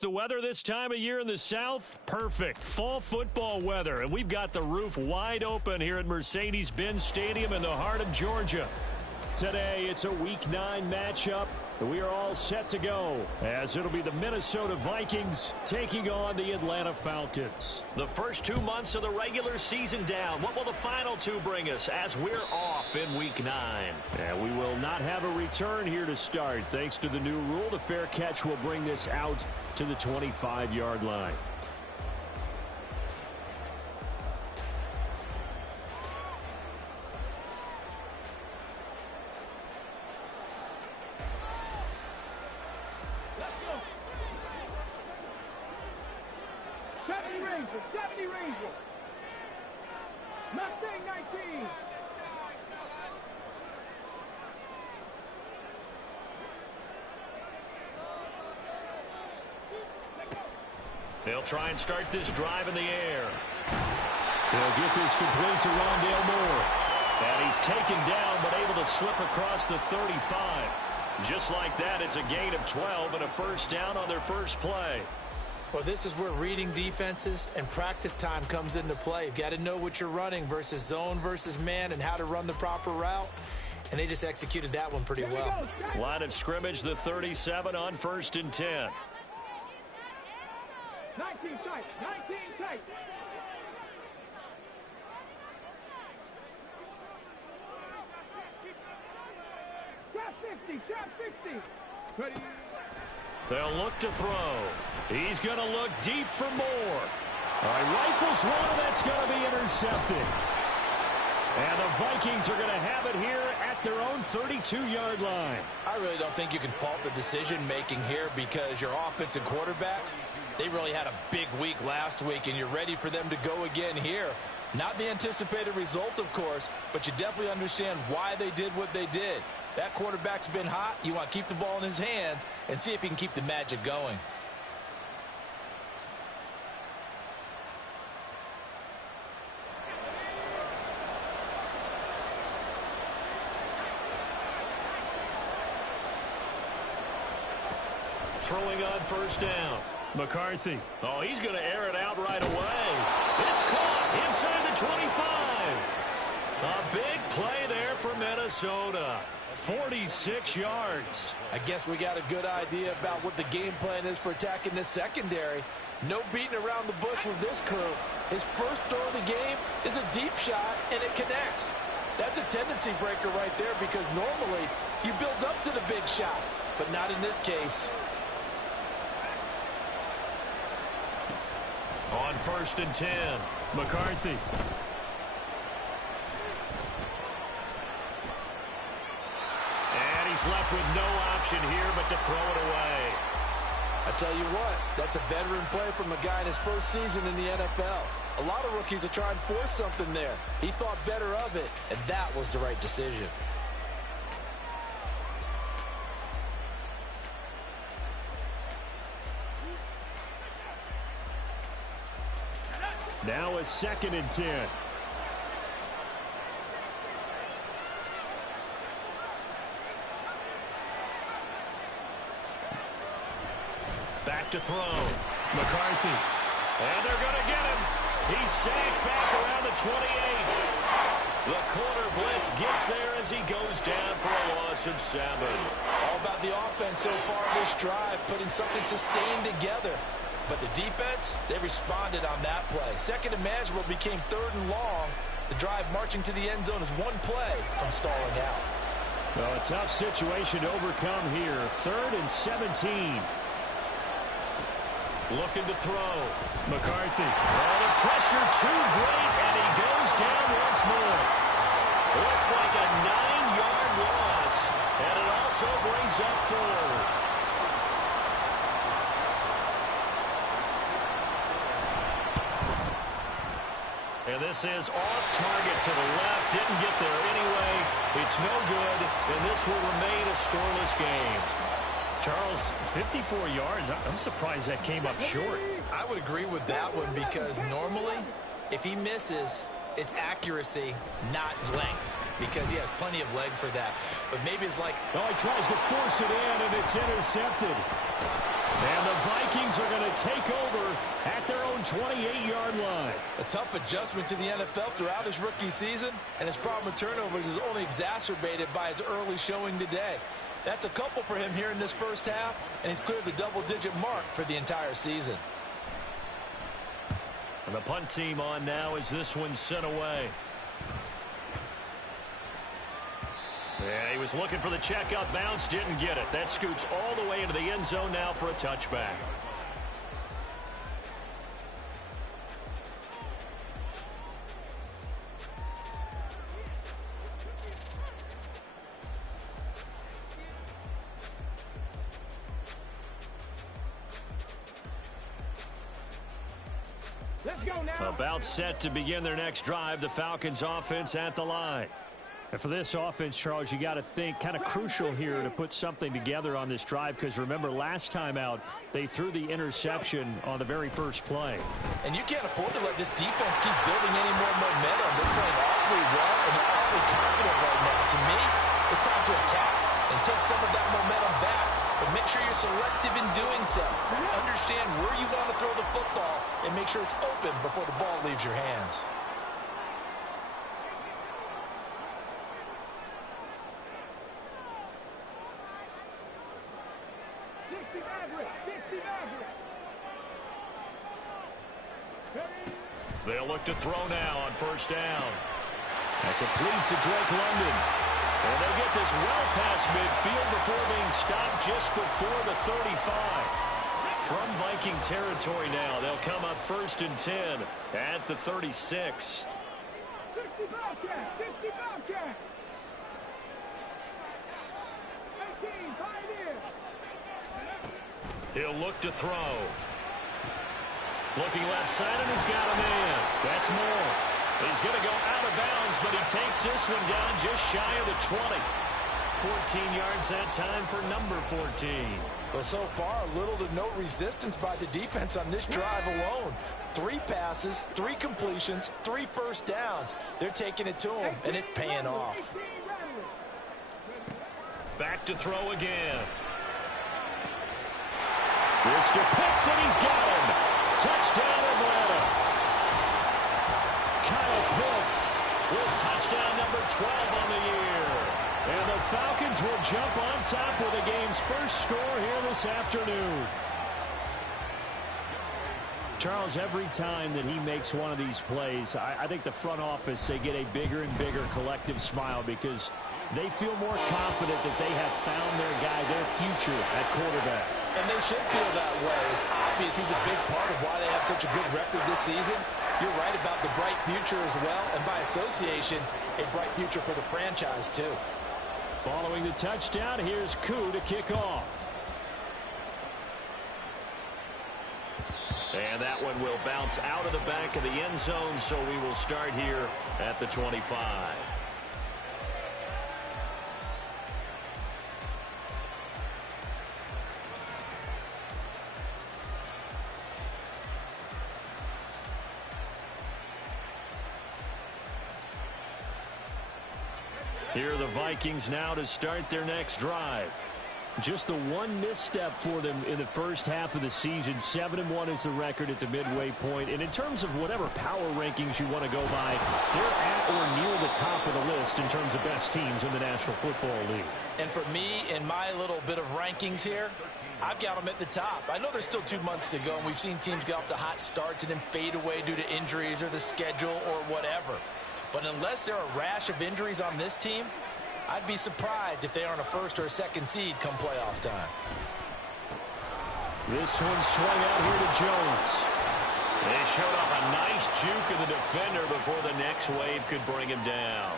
The weather this time of year in the South, perfect. Fall football weather, and we've got the roof wide open here at Mercedes-Benz Stadium in the heart of Georgia. Today, it's a Week 9 matchup. We are all set to go, as it'll be the Minnesota Vikings taking on the Atlanta Falcons. The first 2 months of the regular season down. What will the final two bring us as we're off in Week 9? And we will not have a return here to start. Thanks to the new rule, the fair catch will bring this out to the 25-yard line. They'll try and start this drive in the air. They'll get this complete to Rondale Moore. And he's taken down but able to slip across the 35. Just like that, it's a gain of 12 and a first down on their first play. Well, this is where reading defenses and practice time comes into play. You've got to know what you're running versus zone versus man and how to run the proper route. And they just executed that one pretty well. Line of scrimmage, the 37 on 1st and 10. 19 tight, 19 tight. Trap 50, trap 50. Ready. They'll look to throw. He's going to look deep for more. All right, rifles one, that's going to be intercepted. And the Vikings are going to have it here at their own 32-yard line. I really don't think you can fault the decision-making here because your offensive quarterback, they really had a big week last week, and you're ready for them to go again here. Not the anticipated result, of course, but you definitely understand why they did what they did. That quarterback's been hot. You want to keep the ball in his hands and see if he can keep the magic going. Throwing on first down. McCarthy. Oh, he's going to air it out right away. It's caught inside the 25. A big play there for Minnesota. 46 yards. I guess we got a good idea about what the game plan is for attacking this secondary. No beating around the bush with this crew. His first throw of the game is a deep shot, and it connects. That's a tendency breaker right there because normally you build up to the big shot, but not in this case. On 1st and 10, McCarthy. And he's left with no option here but to throw it away. I tell you what, that's a veteran play from a guy in his first season in the NFL. A lot of rookies are trying to force something there. He thought better of it, and that was the right decision. Now a 2nd and 10. Back to throw. McCarthy. And they're going to get him. He's sacked back around the 28. The corner blitz gets there as he goes down for a loss of 7. All about the offense so far this drive, putting something sustained together. But the defense, they responded on that play. 2nd and manageable became 3rd and long. The drive marching to the end zone is one play from stalling out. Well, a tough situation to overcome here. 3rd and 17. Looking to throw. McCarthy. Oh, the pressure too great, and he goes down once more. Looks like a 9-yard loss, and it also brings up 4. And this is off target to the left. Didn't get there anyway. It's no good, and this will remain a scoreless game. Charles, 54 yards. I'm surprised that came up short. I would agree with that one because normally, if he misses, it's accuracy, not length, because he has plenty of leg for that. But maybe it's like... Oh, he tries to force it in, and it's intercepted. And the Vikings are going to take over at their own 28-yard line. A tough adjustment to the NFL throughout his rookie season, and his problem with turnovers is only exacerbated by his early showing today. That's a couple for him here in this first half, and he's cleared the double-digit mark for the entire season. And the punt team on now as this one's sent away. Yeah, he was looking for the checkout bounce, didn't get it. That scoots all the way into the end zone now for a touchback. Let's go now. About set to begin their next drive, the Falcons offense at the line. And for this offense, Charles, you got to think kind of crucial here to put something together on this drive, because remember last time out they threw the interception on the very first play. And you can't afford to let this defense keep building any more momentum. They're playing awfully well and they're awfully confident right now. To me, it's time to attack and take some of that momentum back. But make sure you're selective in doing so. Understand where you want to throw the football and make sure it's open before the ball leaves your hands. They'll look to throw now on first down. And complete to Drake London. And they'll get this well past midfield before being stopped just before the 35. From Viking territory now, they'll come up 1st and 10 at the 36. 60 Bobcat, 60 Bobcat. 18, Pioneer. He'll look to throw. Looking left side, and he's got a man. That's Moore. He's going to go out of bounds, but he takes this one down just shy of the 20. 14 yards that time for number 14. Well, so far, little to no resistance by the defense on this drive alone. 3 passes, 3 completions, 3 first downs. They're taking it to him, and it's paying off. Back to throw again. Mr. Pitts, and he's got him. Touchdown, Atlanta. Kyle Pitts with touchdown number 12 on the year. And the Falcons will jump on top with the game's first score here this afternoon. Charles, every time that he makes one of these plays, I think the front office, they get a bigger and bigger collective smile because they feel more confident that they have found their guy, their future at quarterback. And they should feel that way. It's obvious he's a big part of why they have such a good record this season. You're right about the bright future as well, and by association, a bright future for the franchise too. Following the touchdown, here's Koo to kick off. And that one will bounce out of the back of the end zone, so we will start here at the 25. Here are the Vikings now to start their next drive. Just the one misstep for them in the first half of the season. 7-1 is the record at the midway point. And in terms of whatever power rankings you want to go by, they're at or near the top of the list in terms of best teams in the National Football League. And for me, in my little bit of rankings here, I've got them at the top. I know there's still 2 months to go, and we've seen teams get off to hot starts and then fade away due to injuries or the schedule or whatever. But unless there are a rash of injuries on this team, I'd be surprised if they aren't a first or a second seed come playoff time. This one swung out here to Jones. They showed off a nice juke of the defender before the next wave could bring him down.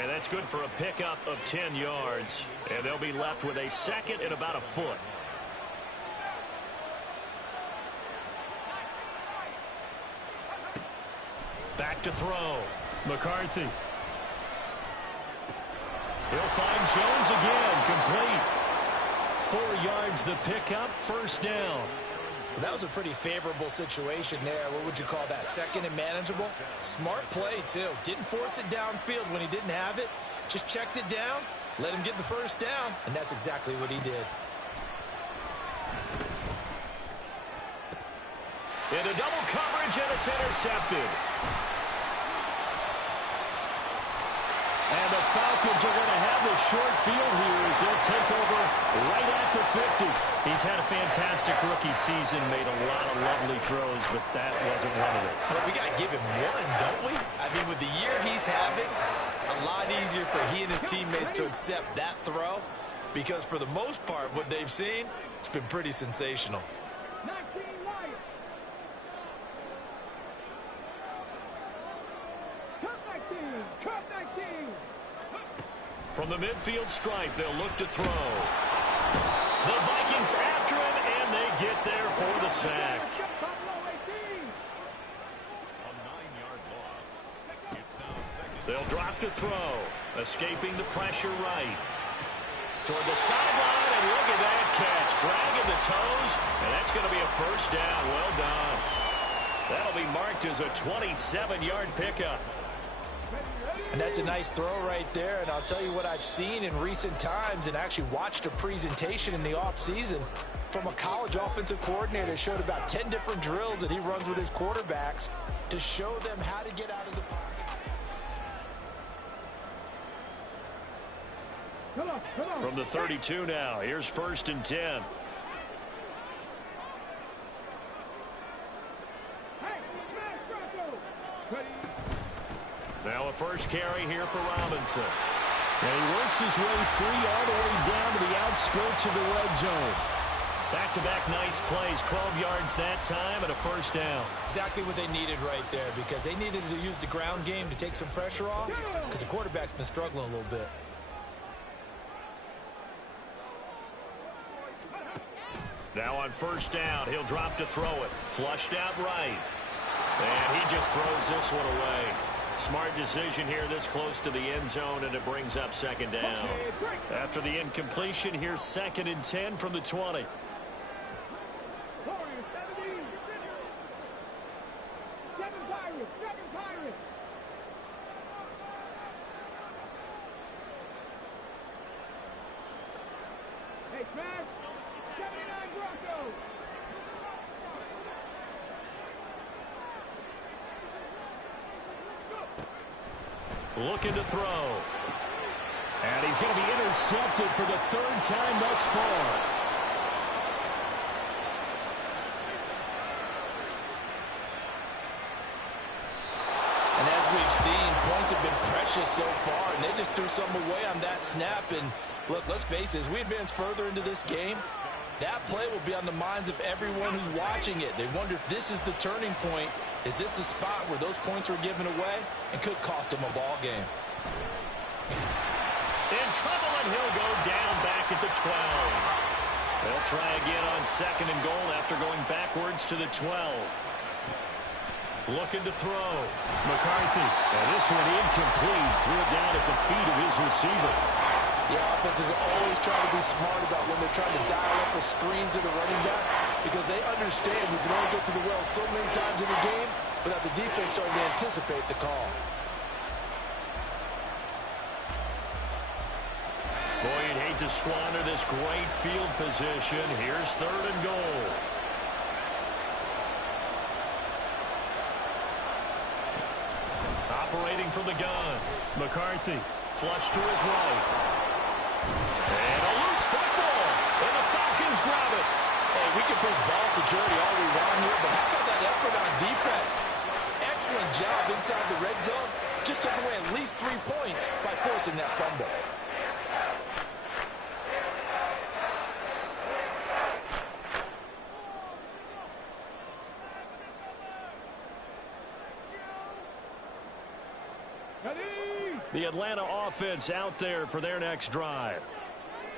And that's good for a pickup of 10 yards. And they'll be left with a second and about a foot. Back to throw. McCarthy. He'll find Jones again. Complete. 4 yards the pickup. First down. That was a pretty favorable situation there. What would you call that? Second and manageable? Smart play, too. Didn't force it downfield when he didn't have it. Just checked it down, let him get the first down, and that's exactly what he did. Into double coverage, and it's intercepted. And the Falcons are going to have the short field here as they'll take over right at the 50. He's had a fantastic rookie season, made a lot of lovely throws, but that wasn't one of them. Well, we got to give him one, don't we? I mean, with the year he's having, a lot easier for he and his teammates to accept that throw because for the most part, what they've seen, it's been pretty sensational. 19 Lions. Cut 19. Cut 19. From the midfield stripe, they'll look to throw. The Vikings after him, and they get there for the sack. A 9-yard loss. It's now second. They'll drop to throw, escaping the pressure right. Toward the sideline, and look at that catch. Dragging the toes, and that's going to be a first down. Well done. That'll be marked as a 27-yard pickup. And that's a nice throw right there. And I'll tell you what I've seen in recent times and actually watched a presentation in the offseason from a college offensive coordinator that showed about 10 different drills that he runs with his quarterbacks to show them how to get out of the pocket. Come on, come on. From the 32 now, here's 1st and 10. Hey, smash Bronco. Ready. Now a first carry here for Robinson. And he works his way free all the way down to the outskirts of the red zone. Back-to-back nice plays, 12 yards that time and a first down. Exactly what they needed right there because they needed to use the ground game to take some pressure off because the quarterback's been struggling a little bit. Now on first down, he'll drop to throw it. Flushed out right. And he just throws this one away. Smart decision here this close to the end zone, and it brings up second down. After the incompletion, here's 2nd and 10 from the 20. Hey, smash. 79 Broncos. Looking to throw. And he's going to be intercepted for the 3rd time thus far. And as we've seen, points have been precious so far, and they just threw some away on that snap. And look, let's face it, as we advance further into this game, that play will be on the minds of everyone who's watching it. They wonder if this is the turning point. Is this the spot where those points were given away and could cost them a ball game? In trouble, and he'll go down back at the 12. They'll try again on 2nd and goal after going backwards to the 12. Looking to throw. McCarthy. And this one incomplete. Threw it down at the feet of his receiver. The offenses are always trying to be smart about when they're trying to dial up a screen to the running back because they understand you can only get to the well so many times in the game without the defense starting to anticipate the call. Boy, you'd hate to squander this great field position. Here's 3rd and goal. Operating from the gun. McCarthy. Flush to his right. And a loose football. And the Falcons grab it. Hey, we can push ball security all we want here, but how about that effort on defense? Excellent job inside the red zone. Just took away at least 3 points by forcing that fumble. The Atlanta offense out there for their next drive.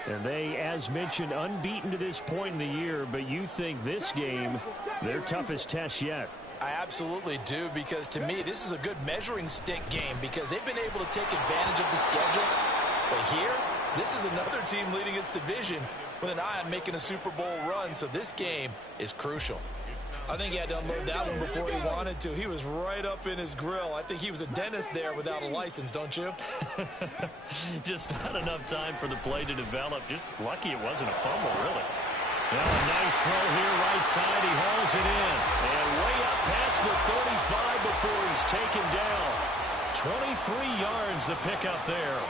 And they, as mentioned, unbeaten to this point in the year, but you think this game, their toughest test yet. I absolutely do, because to me, this is a good measuring stick game because they've been able to take advantage of the schedule. But here, this is another team leading its division with an eye on making a Super Bowl run, so this game is crucial. I think he had to unload that one before he wanted to. He was right up in his grill. I think he was a dentist there without a license, don't you? Just not enough time for the play to develop. Just lucky it wasn't a fumble, really. Well, a nice throw here, right side. He hauls it in. And way up past the 35 before he's taken down. 23 yards the pickup there.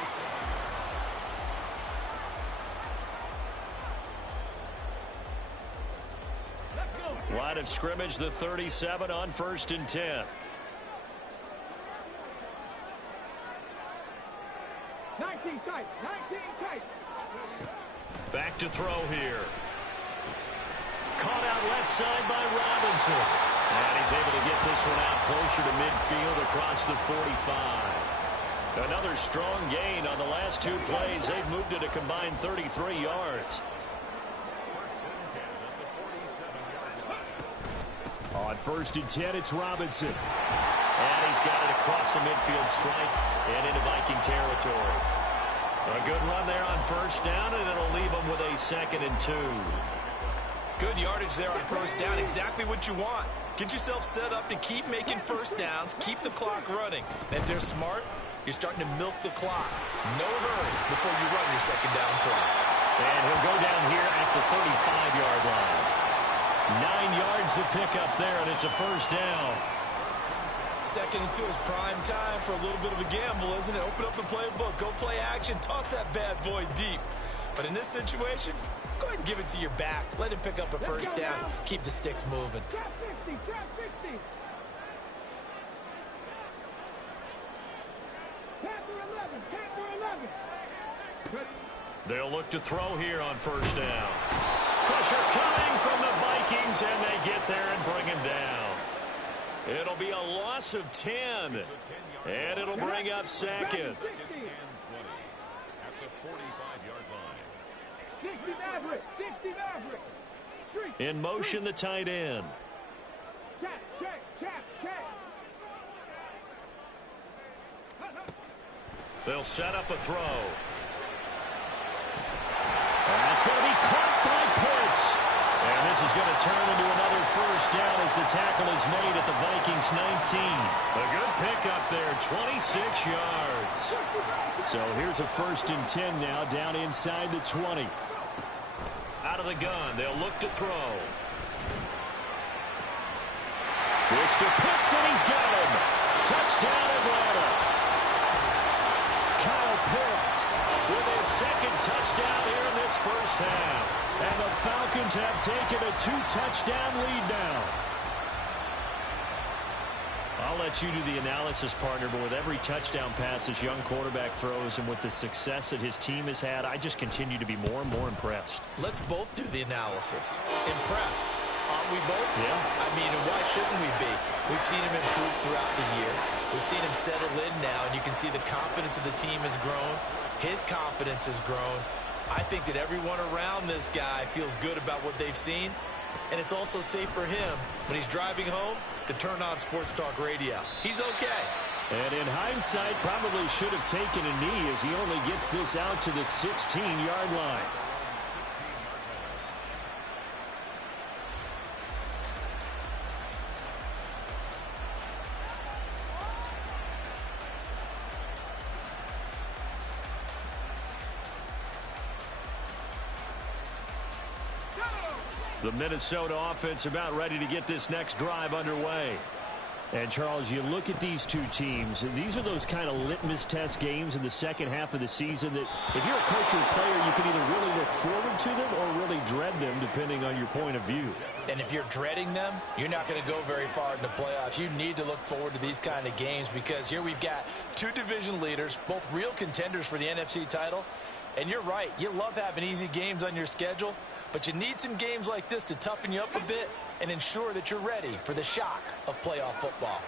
Line of scrimmage, the 37 on 1st and 10. 19 tight. 19 tight. Back to throw here. Caught out left side by Robinson. And he's able to get this one out closer to midfield across the 45. Another strong gain on the last 2 plays. They've moved it a combined 33 yards. On 1st and 10, it's Robinson. And he's got it across the midfield stripe and into Viking territory. A good run there on 1st down, and it'll leave them with a 2nd and 2. Good yardage there on 1st down. Exactly what you want. Get yourself set up to keep making 1st downs, keep the clock running. And if they're smart, you're starting to milk the clock. No hurry before you run your 2nd down play. And he'll go down here at the 35-yard line. 9 yards to pick up there, and it's a 1st down. 2nd and 2 is prime time for a little bit of a gamble, isn't it? Open up the playbook, go play action, toss that bad boy deep. But in this situation, go ahead and give it to your back. Let him pick up a 1st down. Keep the sticks moving. Trap 50. Trap 50. Panther 11. Panther 11. They'll look to throw here on 1st down. Pressure coming from the Vikings, and they get there and bring him down. It'll be a loss of 10, and it'll bring up 2nd. 60 Maverick. 60 Maverick. In motion, the tight end. Check, check, check, check. They'll set up a throw. That's going to be caught by Pitts. And this is going to turn into another 1st down as the tackle is made at the Vikings 19. A good pickup there, 26 yards. So here's a 1st and 10 now, down inside the 20. Out of the gun, they'll look to throw. This to Pitts, and he's got him. Touchdown, Atlanta. Kyle Pitts with his 2nd touchdown here in this 1st half. And the Falcons have taken a 2-touchdown lead now. I'll let you do the analysis, partner, but with every touchdown pass this young quarterback throws and with the success that his team has had, I just continue to be more and more impressed. Let's both do the analysis. Impressed. Aren't we both? Yeah. I mean, and why shouldn't we be? We've seen him improve throughout the year. We've seen him settle in now, and you can see the confidence of the team has grown. His confidence has grown. I think that everyone around this guy feels good about what they've seen, and it's also safe for him when he's driving home to turn on Sports Talk Radio. He's okay. And in hindsight, probably should have taken a knee as he only gets this out to the 16-yard line. The Minnesota offense about ready to get this next drive underway. And, Charles, you look at these two teams, and these are those kind of litmus test games in the 2nd half of the season that if you're a coach or a player, you can either really look forward to them or really dread them, depending on your point of view. And if you're dreading them, you're not going to go very far in the playoffs. You need to look forward to these kind of games because here we've got 2 division leaders, both real contenders for the NFC title. And you're right, you love having easy games on your schedule, but you need some games like this to toughen you up a bit and ensure that you're ready for the shock of playoff football.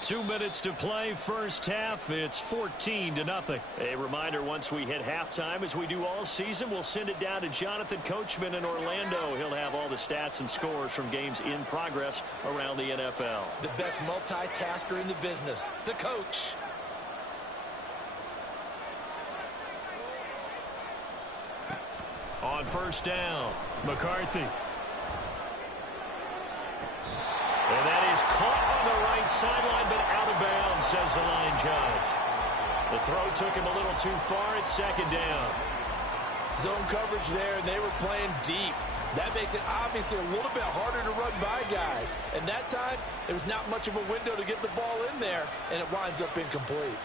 2 minutes to play, 1st half. It's 14-0. A reminder, once we hit halftime, as we do all season, we'll send it down to Jonathan Coachman in Orlando. He'll have all the stats and scores from games in progress around the NFL. The best multitasker in the business, the coach. On 1st down, McCarthy. And that is caught on the right sideline, but out of bounds, says the line judge. The throw took him a little too far. It's 2nd down. Zone coverage there, and they were playing deep. That makes it obviously a little bit harder to run by guys. And that time, there was not much of a window to get the ball in there, and it winds up incomplete.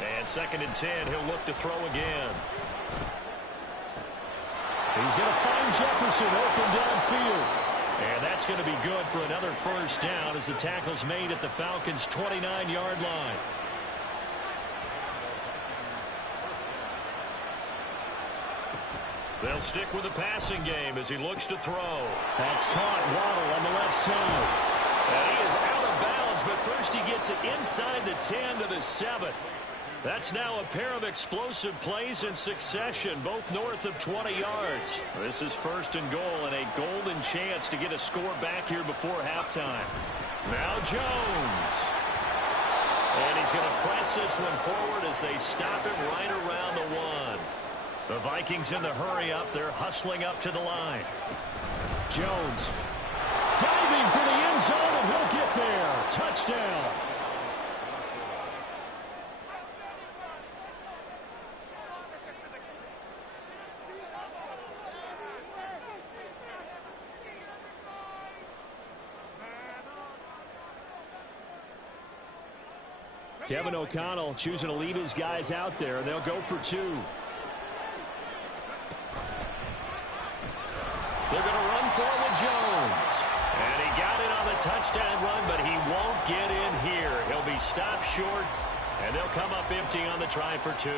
And 2nd and 10, he'll look to throw again. He's going to find Jefferson open downfield. And that's going to be good for another first down as the tackle's made at the Falcons' 29-yard line. They'll stick with the passing game as he looks to throw. That's caught. Waddle on the left side. And he is out of bounds, but first he gets it inside the 10 to the 7. That's now a pair of explosive plays in succession, both north of 20 yards. This is 1st and goal and a golden chance to get a score back here before halftime. Now Jones. And he's going to press this one forward as they stop him right around the 1. The Vikings in the hurry up. They're hustling up to the line. Jones diving for the end zone, and he'll get there. Touchdown. Kevin O'Connell choosing to lead his guys out there, and they'll go for 2. They're going to run for it with Jones. And he got it on the touchdown run, but he won't get in here. He'll be stopped short, and they'll come up empty on the try for 2.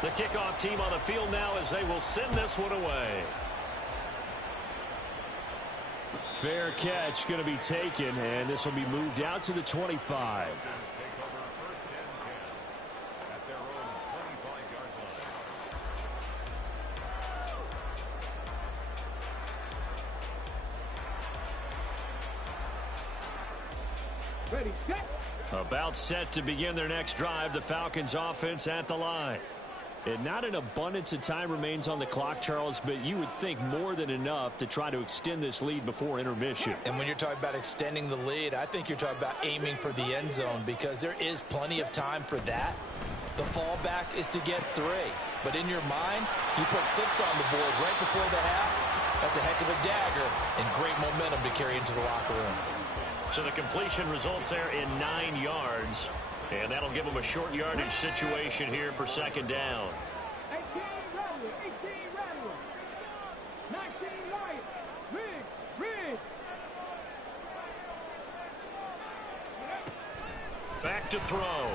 The kickoff team on the field now as they will send this one away. Fair catch going to be taken, and this will be moved out to the 25. Ready, set. About set to begin their next drive. The Falcons offense at the line. And not an abundance of time remains on the clock, Charles, but you would think more than enough to try to extend this lead before intermission. And when you're talking about extending the lead, I think you're talking about aiming for the end zone because there is plenty of time for that. The fallback is to get 3. But in your mind, you put 6 on the board right before the half. That's a heck of a dagger and great momentum to carry into the locker room. So the completion results there in 9 yards. And that'll give them a short yardage situation here for 2nd down. 18 Rattler, 18 Rattler. 19 Lion. Riggs. Back to throw.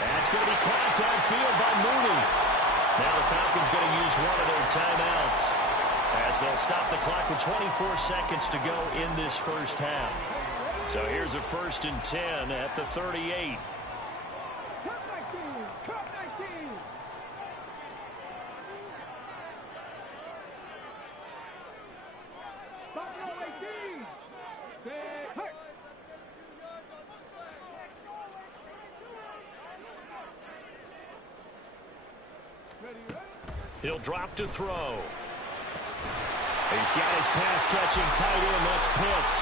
That's going to be caught downfield by Mooney. Now the Falcons going to use one of their timeouts as they'll stop the clock with 24 seconds to go in this first half. So here's a 1st and 10 at the 38. Cut 19. Cut 19. Buffalo 18. Say, hey. Ready, ready. He'll drop to throw. He's got his pass-catching tight end. That's Pitts.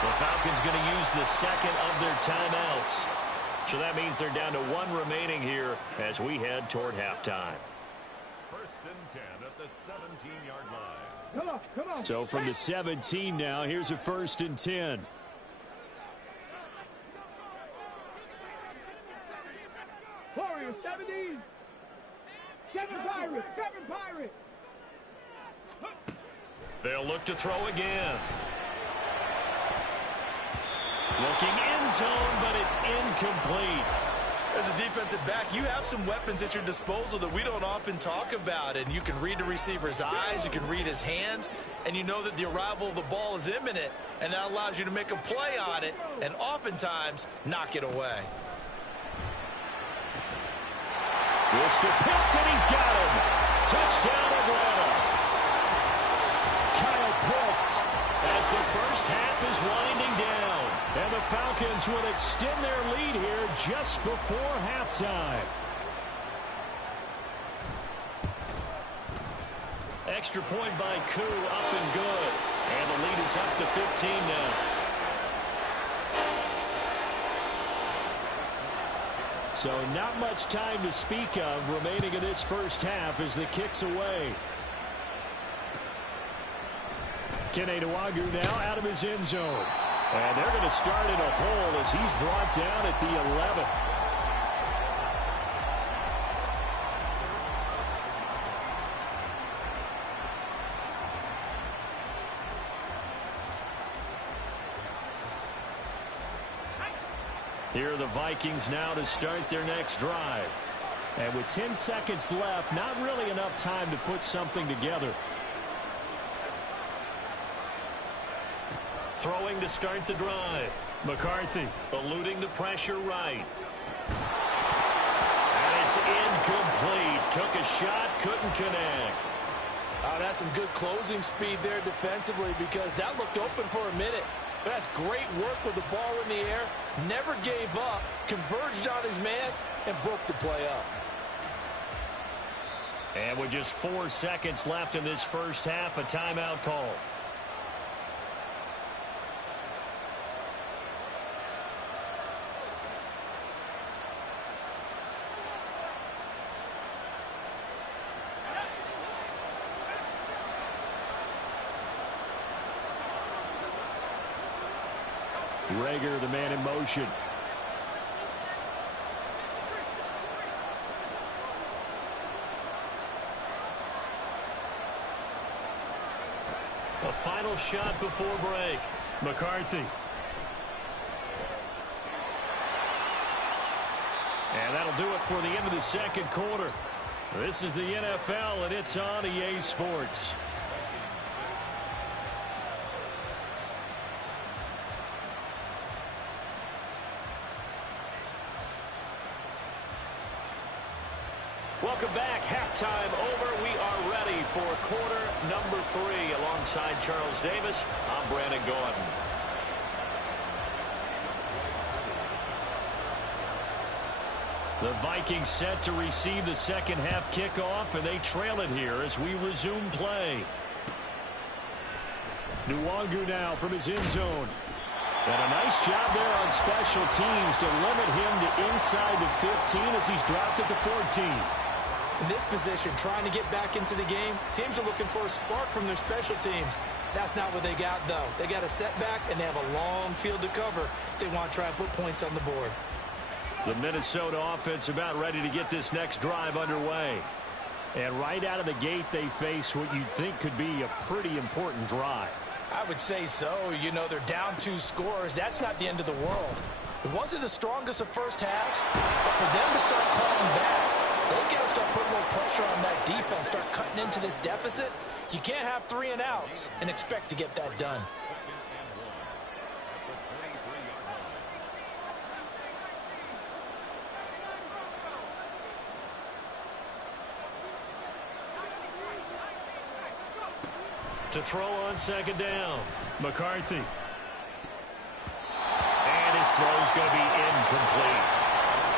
The Falcons going to use the 2nd of their timeouts. So that means they're down to 1 remaining here as we head toward halftime. 1st and 10 at the 17-yard line. Come on. So from the 17 now, here's a 1st and 10. Warriors 70. 7 Pirates. 7 Pirates. They'll look to throw again. Looking end zone, but it's incomplete. As a defensive back, you have some weapons at your disposal that we don't often talk about. And you can read the receiver's eyes, you can read his hands, and you know that the arrival of the ball is imminent. And that allows you to make a play on it and oftentimes knock it away. This to Pitts, and he's got him. Touchdown, Atlanta. Kyle Pitts as the first half is winding down. And the Falcons will extend their lead here just before halftime. extra point by Koo, up and good. And the lead is up to 15 now. So not much time to speak of remaining in this first half as the kick's away. Kene Nwagu now out of his end zone. And they're going to start in a hole as he's brought down at the 11. Here are the Vikings now to start their next drive. And with 10 seconds left, not really enough time to put something together. Throwing to start the drive. McCarthy eluding the pressure right. And it's incomplete. Took a shot, couldn't connect. Oh, that's some good closing speed there defensively because that looked open for a minute. But that's great work with the ball in the air. Never gave up, converged on his man, and broke the play up. And with just 4 seconds left in this first half, a timeout call. Rager, the man in motion. A final shot before break. McCarthy. And that'll do it for the end of the second quarter. This is the NFL, and it's on EA Sports. Welcome back. Halftime over. We are ready for quarter number 3. Alongside Charles Davis, I'm Brandon Gordon. The Vikings set to receive the second half kickoff, and they trail it here as we resume play. Nwagu now from his end zone. And a nice job there on special teams to limit him to inside the 15 as he's dropped at the 14. In this position, trying to get back into the game, teams are looking for a spark from their special teams. That's not what they got, though. They got a setback, and they have a long field to cover if they want to try and put points on the board. The Minnesota offense about ready to get this next drive underway. And right out of the gate, they face what you'd think could be a pretty important drive. I would say so. You know, they're down 2 scores. That's not the end of the world. It wasn't the strongest of first halves, but for them to start clawing back, they've got to start putting more pressure on that defense, start cutting into this deficit. You can't have 3 and outs and expect to get that done. To throw on second down, McCarthy. And his throw's going to be incomplete.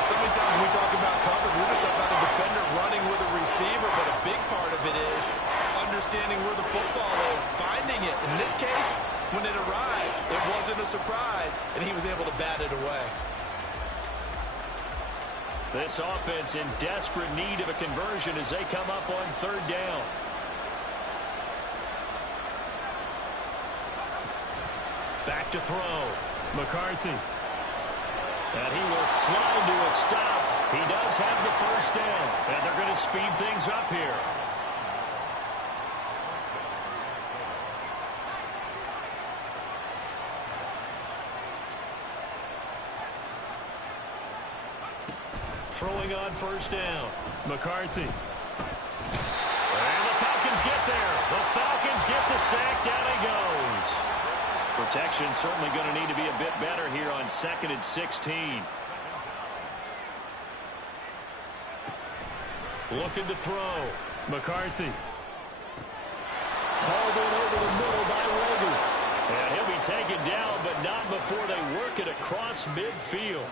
So many times when we talk about coverage, we're just about a defender running with a receiver, but a big part of it is understanding where the football is, finding it. In this case, when it arrived, it wasn't a surprise, and he was able to bat it away. This offense in desperate need of a conversion as they come up on third down. Back to throw. McCarthy. And he will slide to a stop. He does have the first down. And they're going to speed things up here. Throwing on first down. McCarthy. And the Falcons get there. The Falcons get the sack. Down he goes. Protection certainly going to need to be a bit better here on 2nd and 16. Looking to throw. McCarthy. Hauled in over the middle by Rager. And he'll be taken down, but not before they work it across midfield.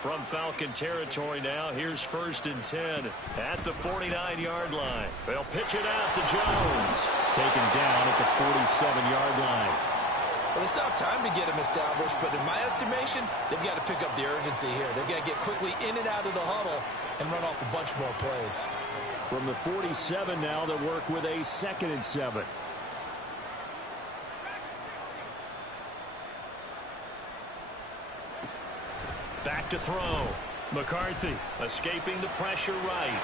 From Falcon territory now, here's 1st and 10 at the 49-yard line. They'll pitch it out to Jones. Taken down at the 47-yard line. Well, they still have time to get him established, but in my estimation, they've got to pick up the urgency here. They've got to get quickly in and out of the huddle and run off a bunch more plays. From the 47 now, they'll work with a 2nd and 7. Back to throw. McCarthy escaping the pressure right.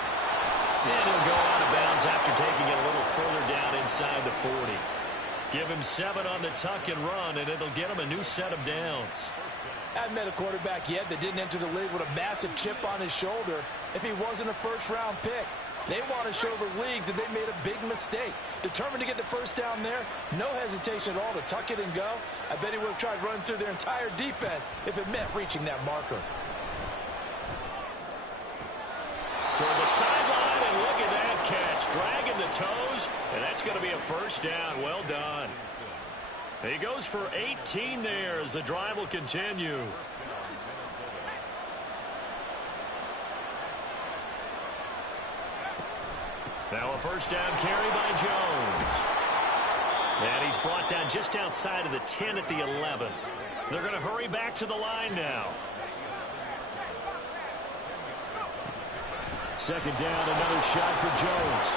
And he'll go out of bounds after taking it a little further down inside the 40. Give him 7 on the tuck and run, and it'll get him a new set of downs. Haven't met a quarterback yet that didn't enter the league with a massive chip on his shoulder if he wasn't a first-round pick. They want to show the league that they made a big mistake. Determined to get the first down there, no hesitation at all to tuck it and go. I bet he would have tried running through their entire defense if it meant reaching that marker. Toward the sideline, and look at that catch. Dragging the toes, and that's going to be a first down. Well done. He goes for 18 there as the drive will continue. Now a first down carry by Jones. And he's brought down just outside of the 10 at the 11. They're going to hurry back to the line now. 2nd down, another shot for Jones.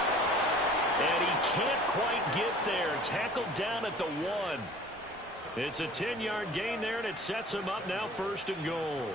And he can't quite get there. Tackled down at the 1. It's a 10-yard gain there, and it sets him up now 1st and goal.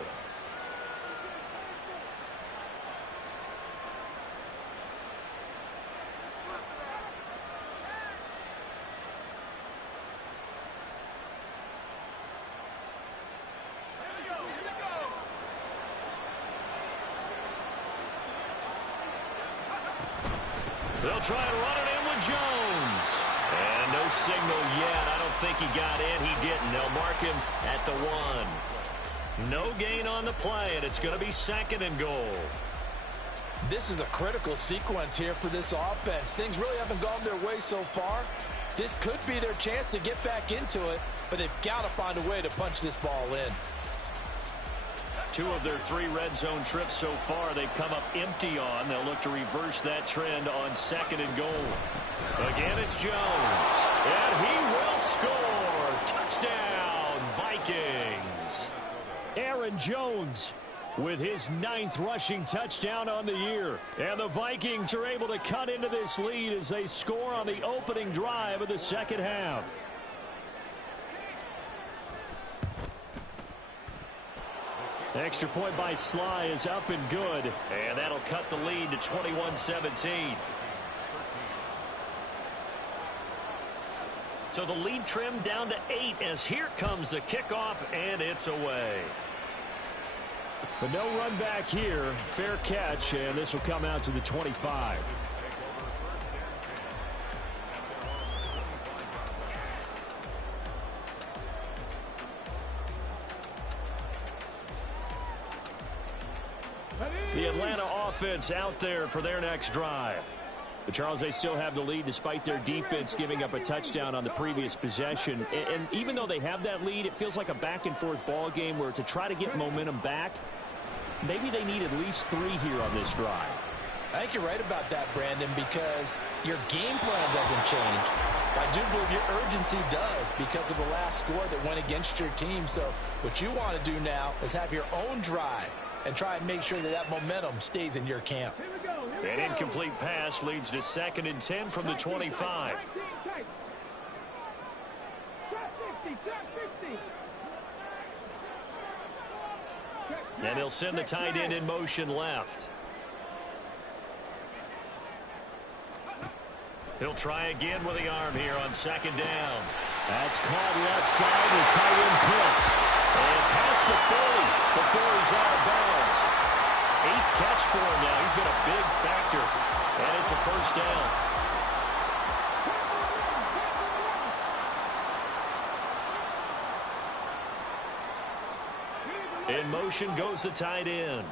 They'll try and run it in with Jones. And no signal yet. I don't think he got in. He didn't. They'll mark him at the 1. No gain on the play, and it's going to be 2nd and goal. This is a critical sequence here for this offense. Things really haven't gone their way so far. This could be their chance to get back into it, but they've got to find a way to punch this ball in. 2 of their 3 red zone trips so far they've come up empty on. They'll look to reverse that trend on 2nd and goal. Again, it's Jones. And he will score. Touchdown, Vikings. Aaron Jones with his 9th rushing touchdown on the year. And the Vikings are able to cut into this lead as they score on the opening drive of the 2nd half. Extra point by Sly is up and good. And that'll cut the lead to 21-17. So the lead trimmed down to 8 as here comes the kickoff, and it's away. But no run back here. Fair catch, and this will come out to the 25. The Atlanta offense out there for their next drive. But Charles, they still have the lead despite their defense giving up a touchdown on the previous possession. And even though they have that lead, it feels like a back-and-forth ball game where to try to get momentum back, maybe they need at least 3 here on this drive. I think you're right about that, Brandon, because your game plan doesn't change. I do believe your urgency does because of the last score that went against your team. So what you want to do now is have your own drive and try and make sure that that momentum stays in your camp. An incomplete pass leads to 2nd and 10 from the 25. And he'll send the tight end in motion left. He'll try again with the arm here on 2nd down. That's caught left side. The tight end puts. And past the 40 before he's out of bounds. 8th catch for him now. He's been a big factor. And it's a first down. In motion goes the tight end.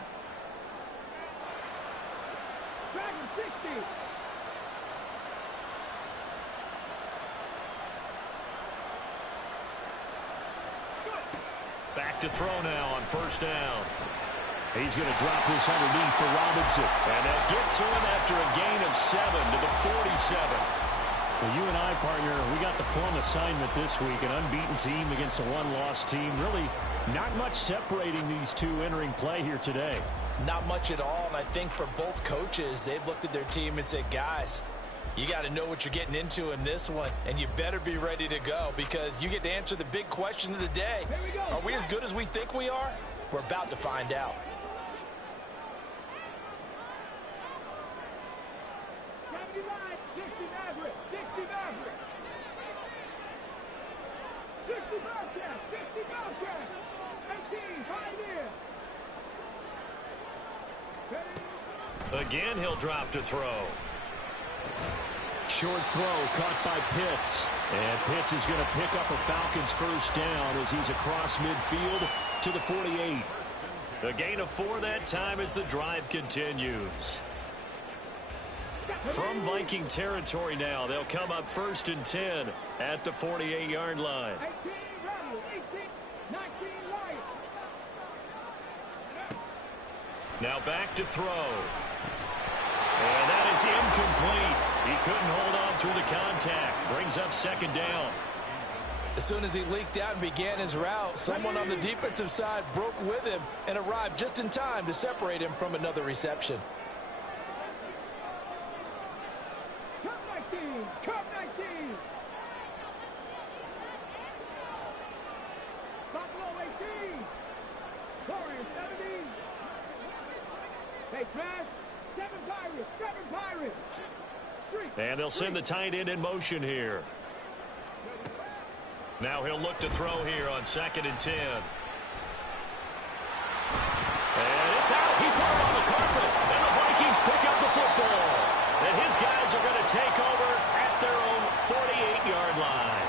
Back to throw now on 1st down. He's going to drop this underneath for Robinson. And they'll get to him after a gain of 7 to the 47. Well, you and I, partner, we got the plum assignment this week. An unbeaten team against a one-loss team. Really not much separating these two entering play here today. Not much at all, and I think for both coaches, they've looked at their team and said, guys, you got to know what you're getting into in this one, and you better be ready to go because you get to answer the big question of the day. Are we as good as we think we are? We're about to find out. Again, he'll drop to throw. Short throw caught by Pitts. And Pitts is going to pick up a Falcons first down as he's across midfield to the 48. A gain of 4 that time as the drive continues. From Viking territory now, they'll come up 1st and 10 at the 48-yard line. Now back to throw. And that is incomplete. He couldn't hold on through the contact. Brings up 2nd down. As soon as he leaked out and began his route, someone on the defensive side broke with him and arrived just in time to separate him from another reception. Come 19! Come 19! Buffalo 18! Warriors 70! Hey, Trash! 7 Pirates! 7 Pirates! 3. And they'll send the tight end in motion here. Now he'll look to throw here on 2nd and 10. And it's out. He put it on the carpet. And the Vikings pick up the football. And his guys are going to take over at their own 48-yard line.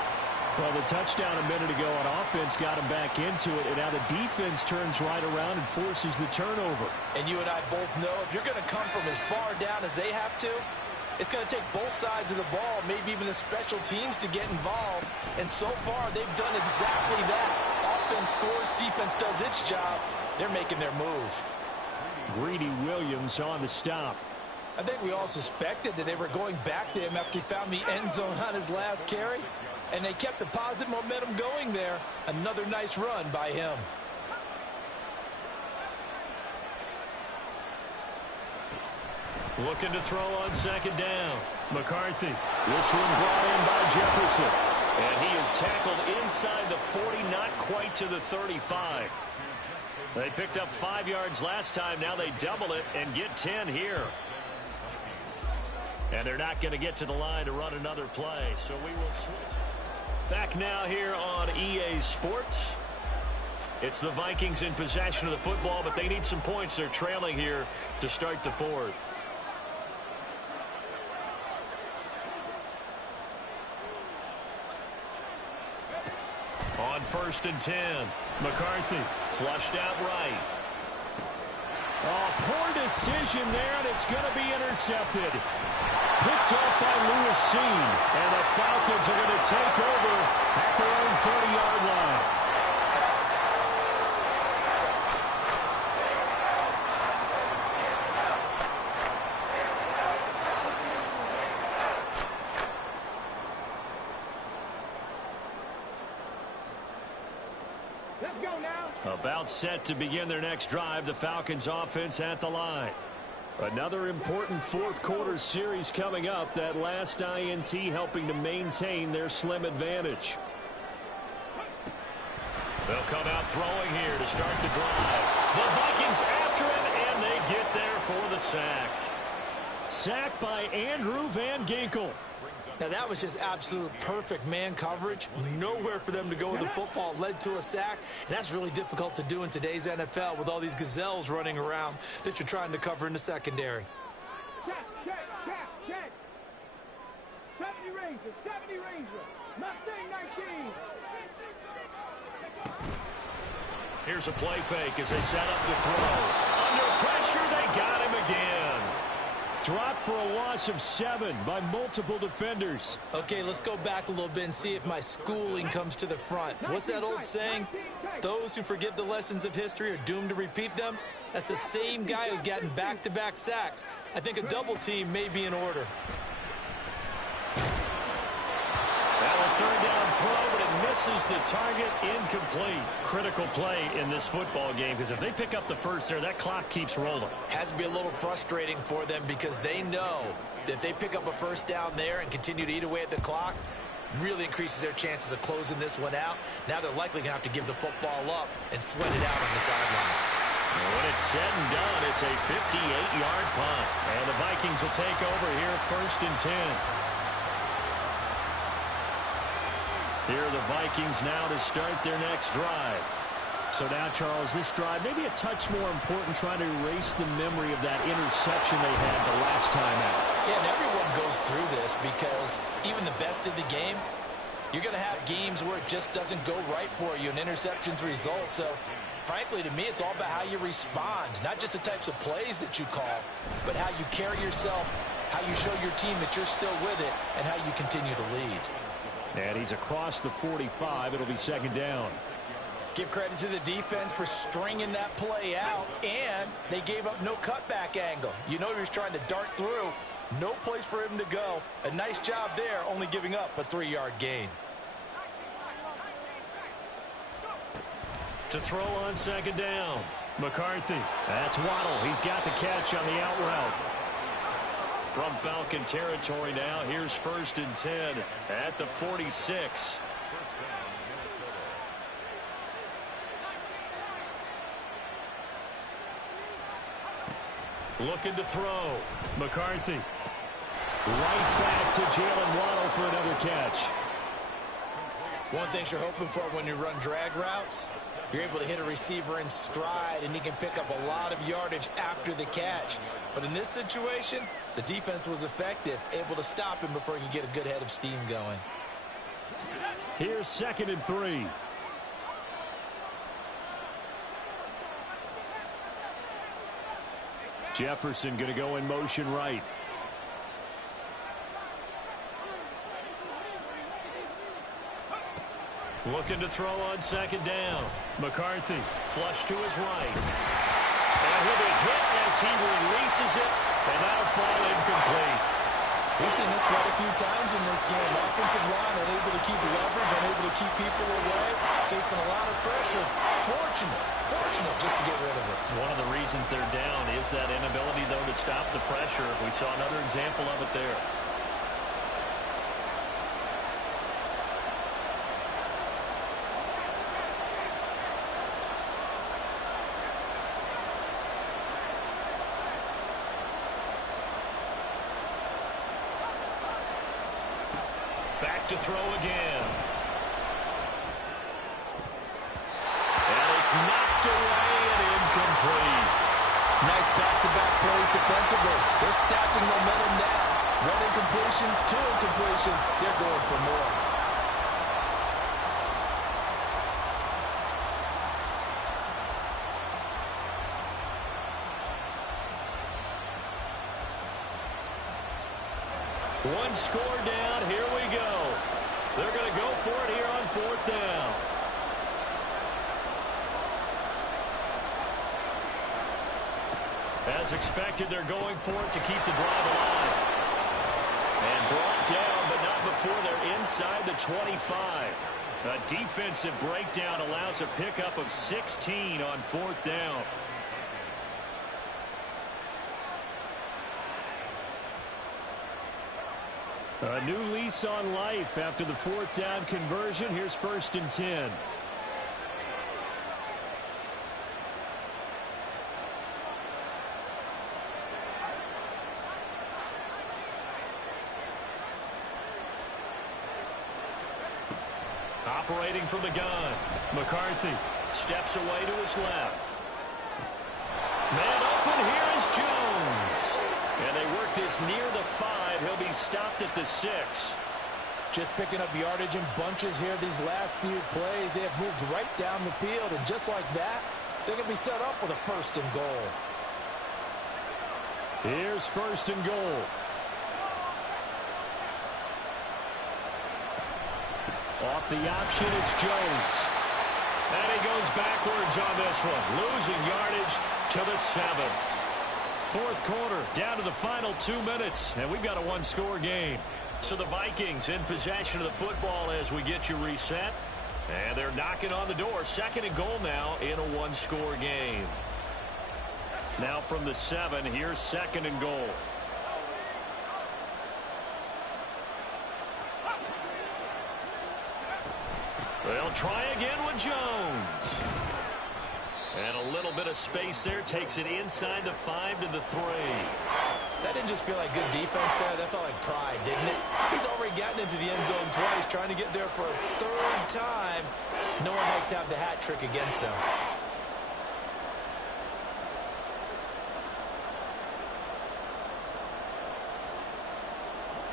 Well, the touchdown a minute ago on offense got him back into it. And now the defense turns right around and forces the turnover. And you and I both know if you're going to come from as far down as they have to, it's going to take both sides of the ball, maybe even the special teams to get involved. And so far, they've done exactly that. Offense scores, defense does its job. They're making their move. Greedy Williams on the stop. I think we all suspected that they were going back to him after he found the end zone on his last carry. And they kept the positive momentum going there. Another nice run by him. Looking to throw on 2nd down. McCarthy. This one brought in by Jefferson. And he is tackled inside the 40, not quite to the 35. They picked up 5 yards last time. Now they double it and get 10 here. And they're not going to get to the line to run another play. So we will switch. Back now here on EA Sports. It's the Vikings in possession of the football, but they need some points. They're trailing here to start the 4th. On 1st and 10, McCarthy flushed out right. Oh, poor decision there, and it's going to be intercepted. Picked off by Lewis Seen, and the Falcons are going to take over at their own 30-yard line. Let's go now. About set to begin their next drive, the Falcons offense at the line. Another important 4th quarter series coming up. That last INT helping to maintain their slim advantage. They'll come out throwing here to start the drive. The Vikings after him, and they get there for the sack. Sacked by Andrew Van Ginkel. Now, that was just absolute perfect man coverage. Nowhere for them to go with the football. Led to a sack. And that's really difficult to do in today's NFL with all these gazelles running around that you're trying to cover in the secondary. Check. 70 Rangers. 70 Rangers. Mustang 19. Here's a play fake as they set up to throw. Under pressure, they got him again. Dropped for a loss of 7 by multiple defenders. Okay, let's go back a little bit and see if my schooling comes to the front. What's that old saying? Those who forget the lessons of history are doomed to repeat them. That's the same guy who's gotten back-to-back sacks. I think a double team may be in order. Third down throw, but it misses the target. Incomplete. Critical play in this football game, because if they pick up the first there, that clock keeps rolling. Has to be a little frustrating for them because they know that if they pick up a first down there and continue to eat away at the clock, really increases their chances of closing this one out. Now they're likely going to have to give the football up and sweat it out on the sideline. When it's said and done, it's a 58-yard punt. And the Vikings will take over here, 1st and 10. Here are the Vikings now to start their next drive. So now, Charles, this drive maybe a touch more important, trying to erase the memory of that interception they had the last time out. Yeah, and everyone goes through this because even the best of the game, you're going to have games where it just doesn't go right for you, and interceptions result. So, frankly, to me, it's all about how you respond, not just the types of plays that you call, but how you carry yourself, how you show your team that you're still with it, and how you continue to lead. And he's across the 45. It'll be 2nd down. Give credit to the defense for stringing that play out, and they gave up no cutback angle. You know he was trying to dart through. No place for him to go. A nice job there, only giving up a 3-yard gain. To throw on 2nd down. McCarthy. That's Waddle. He's got the catch on the out route. From Falcon territory now, here's 1st and 10 at the 46. Looking to throw. McCarthy. Right back to Jalen Waddle for another catch. One thing you're hoping for when you run drag routes, you're able to hit a receiver in stride, and he can pick up a lot of yardage after the catch. But in this situation, the defense was effective, able to stop him before he could get a good head of steam going. Here's 2nd and 3. Jefferson going to go in motion right. Looking to throw on 2nd down. McCarthy flush to his right. And he'll be hit as he releases it, and that'll fall incomplete. We've seen this quite a few times in this game. Offensive line unable to keep leverage, unable to keep people away, facing a lot of pressure. Fortunate just to get rid of it. One of the reasons they're down is that inability, though, to stop the pressure. We saw another example of it there. Back to throw again. And it's knocked away and incomplete. Nice back-to-back plays defensively. They're stacking momentum now. 1 incompletion, 2 incompletion. They're going for more. One score down. Here we go. They're going to go for it here on 4th down. As expected, they're going for it to keep the drive alive. And brought down, but not before they're inside the 25. A defensive breakdown allows a pickup of 16 on 4th down. A new lease on life after the 4th down conversion. Here's 1st and 10. Operating from the gun. McCarthy steps away to his left. Man open, here is Jones. And they work this near the 5. He'll be stopped at the 6. Just picking up yardage in bunches here these last few plays. They have moved right down the field, and just like that, they're going to be set up with a 1st and goal. Here's first and goal. Off the option, it's Jones. And he goes backwards on this one, losing yardage to the 7. Fourth quarter, down to the final 2 minutes, and we've got a one-score game. So the Vikings in possession of the football as we get you reset. And they're knocking on the door. Second and goal now in a one-score game. Now from the 7, here's second and goal. They'll try again with Jones. And a little bit of space there. Takes it inside the 5 to the 3. That didn't just feel like good defense there. That felt like pride, didn't it? He's already gotten into the end zone twice, trying to get there for a third time. No one likes to have the hat trick against them.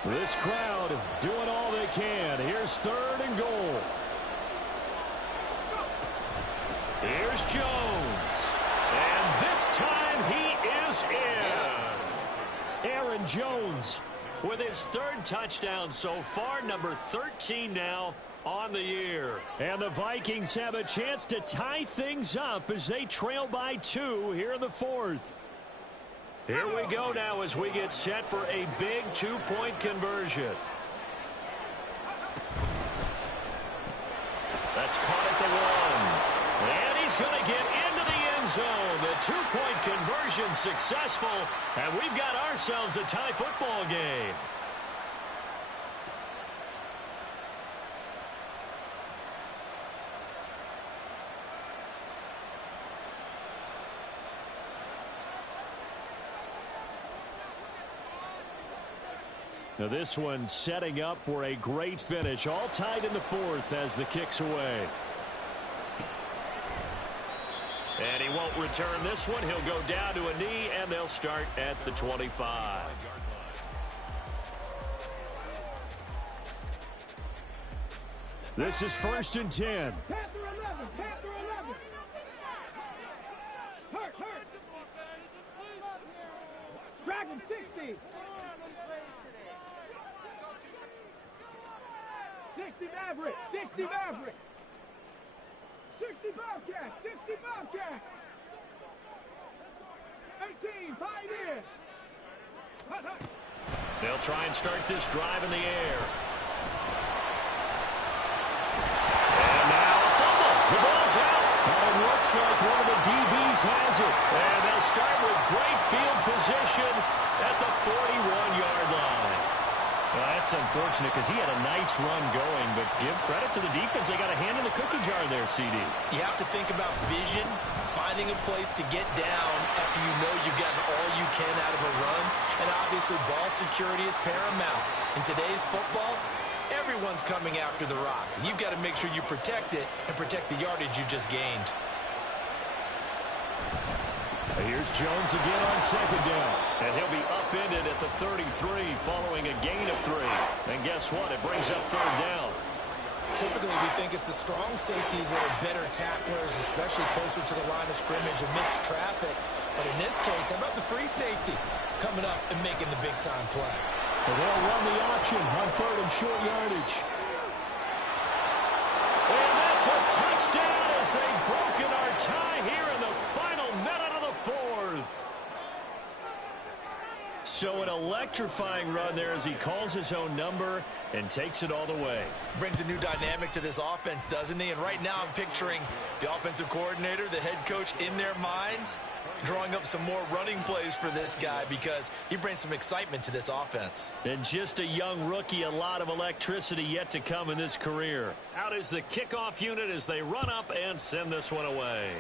This crowd doing all they can. Here's third and goal. Here's Jones. And this time he is in. Yes. Aaron Jones with his third touchdown so far, number 13 now on the year. And the Vikings have a chance to tie things up as they trail by 2 here in the fourth. Here we go now as we get set for a big 2-point conversion. That's caught at the 1. And he's going to get into the end zone. The 2-point conversion successful. And we've got ourselves a tie football game. Now this one setting up for a great finish. All tied in the fourth as the kick's away. And he won't return this one. He'll go down to a knee, and they'll start at the 25. This is first and 10. Panther 11, Panther 11. Hurt. Dragon 60. 60 Maverick, 60 Maverick. 60 Bobcat, 60 Bobcat. 18, Pioneer. They'll try and start this drive in the air. And now a fumble. The ball's out. And it looks like one of the DBs has it. And they'll start with great field position at the 41-yard line. Well, that's unfortunate because he had a nice run going, but give credit to the defense. They got a hand in the cookie jar there, CD. You have to think about vision, finding a place to get down after you know you've gotten all you can out of a run, and obviously ball security is paramount. In today's football, everyone's coming after the rock. You've got to make sure you protect it and protect the yardage you just gained. Here's Jones again on second down. And he'll be upended at the 33 following a gain of 3. And guess what? It brings up third down. Typically, we think it's the strong safeties that are better tacklers, especially closer to the line of scrimmage amidst traffic. But in this case, how about the free safety coming up and making the big-time play? And they'll run the option on third and short yardage. And that's a touchdown as they've broken our tie here in the final minute of the fourth. So an electrifying run there as he calls his own number and takes it all the way. Brings a new dynamic to this offense, doesn't he? And right now I'm picturing the offensive coordinator, the head coach in their minds, drawing up some more running plays for this guy because he brings some excitement to this offense. And just a young rookie, a lot of electricity yet to come in this career. Out is the kickoff unit as they run up and send this one away.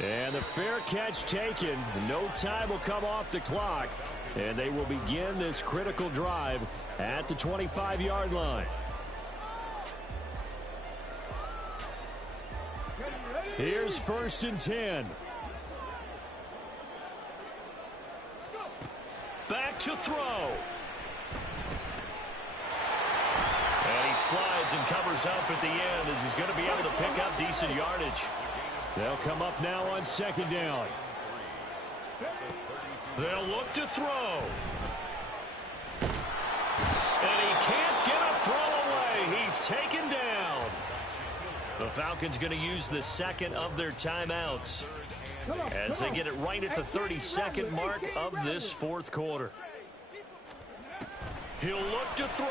And the fair catch taken. No time will come off the clock. And they will begin this critical drive at the 25-yard line. Here's first and 10. Back to throw. And he slides and covers up at the end as he's going to be able to pick up decent yardage. They'll come up now on second down. They'll look to throw. And he can't get a throw away. He's taken down. The Falcons going to use the second of their timeouts as they get it right at the 32nd mark of this fourth quarter. He'll look to throw.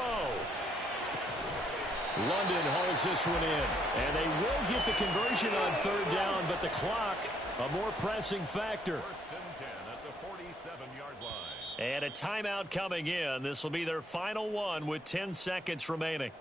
London hauls this one in. And they will get the conversion on third down, but the clock, a more pressing factor. First and 10 at the 47-yard line. And a timeout coming in. This will be their final one with 10 seconds remaining.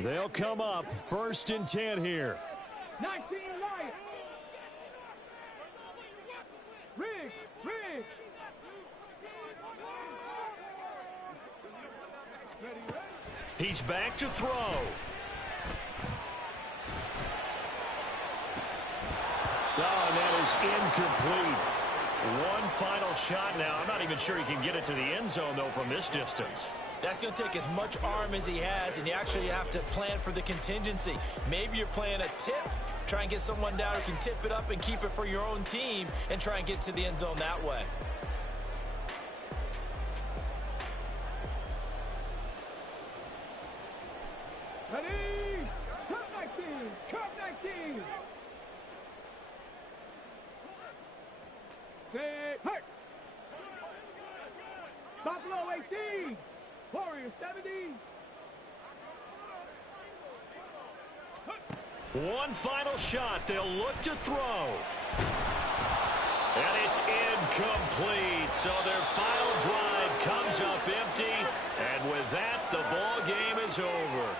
They'll come up first and 10 here. 19 Lions. Riggs. He's back to throw. Oh, and that is incomplete. One final shot now. I'm not even sure he can get it to the end zone, though, from this distance. That's going to take as much arm as he has, and you actually have to plan for the contingency. Maybe you're playing a tip. Try and get someone down who can tip it up and keep it for your own team and try and get to the end zone that way. Ready? Cut 19. Say, hey. Buffalo 18. Warriors 70. One final shot. They'll look to throw. And it's incomplete. So their final drive comes up empty. And with that, the ball game is over.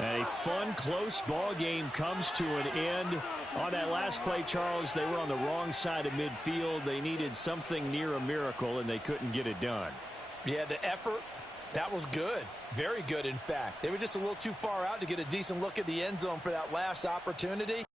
A fun, close ball game comes to an end. On that last play, Charles, they were on the wrong side of midfield. They needed something near a miracle, and they couldn't get it done. Yeah, the effort, that was good. Very good, in fact. They were just a little too far out to get a decent look at the end zone for that last opportunity.